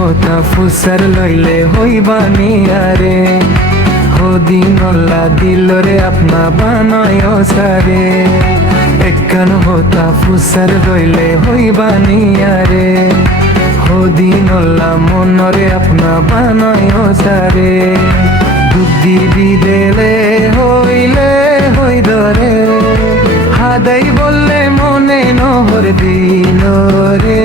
হোতা ফুসার লইলে হইবানি আরে দিনলা দিলরে আপনা বানায় সারে একখান হোতা ফুসার লইলে হইবানি আরে দিনলা মনরে আপনা বানায় সারে বুদ্ধি বিদেলে হইলে হই ধরে হাদাই বললে মনে নহর দিল রে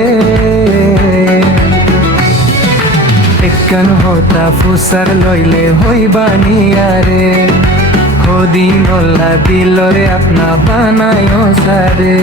একখান হোতা ফুসার লইলে হইবানি আরে দিনলা দিলরে আপনা বানায় সারে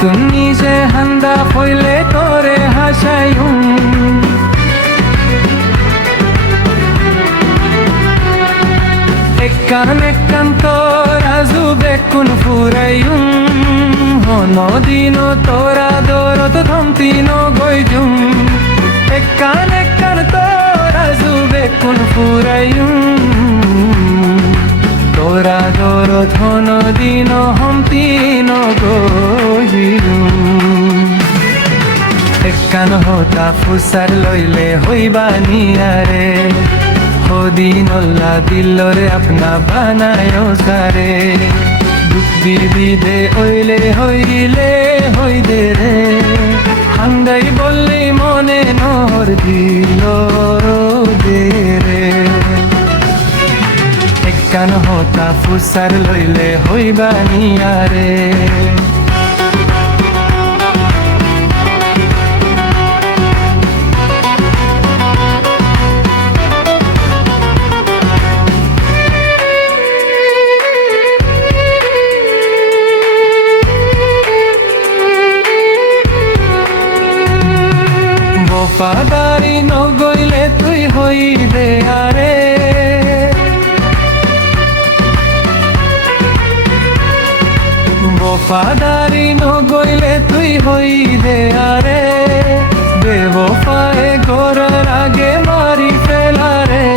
তুমি যে হান্দা ফইলে তোরে হাসাইম একখান তোর আজু বেকুন ফুরাইম দিন তোরা দৌড়ত থমতিন গইজুম একখান তোর আজু বেকুন ফুরাইম তোরা দৌড়ত দিন হমতিন একখান হোতা ফুসার লইলে হইবানি আরে দিনলা দিলরে আপনা বানায় সারে দুঃখ বিদে ওইলে হইলে হইদে রে হাঙ্গাই বললে মনে নহর দিল দে রে একখান হোতা ফুসার লইলে হইবানি আরে বফাদারি নগইলে তুই হইবে আরে বফাদারি নগইলে তুই হইবে আরে বেবফায়ে গোরার আগে মারি ফেলারে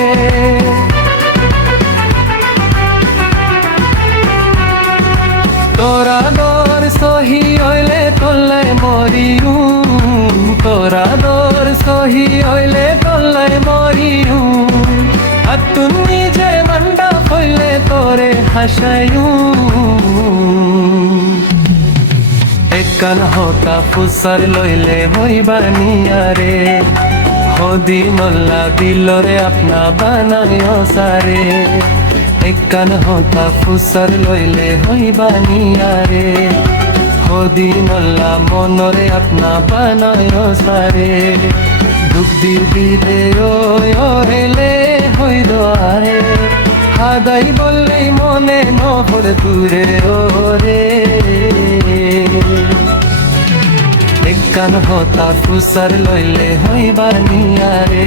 তোরা দর সহি হইলে তোলে মরিউ তোরা দর সহি হইলে তোলে মরিউ আর তুমি যে মন্ডা হইলে তোরে হাসাইউ একখান হোতা ফুসার লইলে হইবানি আরে দিনলা দিলরে আপনা বানায় সারে একখান হোতা ফুসার লইলে হইবানি আরে দিনলা মনরে আপনা বানায় সারে দুঃখ দিলে ওইলে হইল আরে হাদাই বললে মনে নহর দূরে ওরে একখান হোতা ফুসার লইলে হইবানি আরে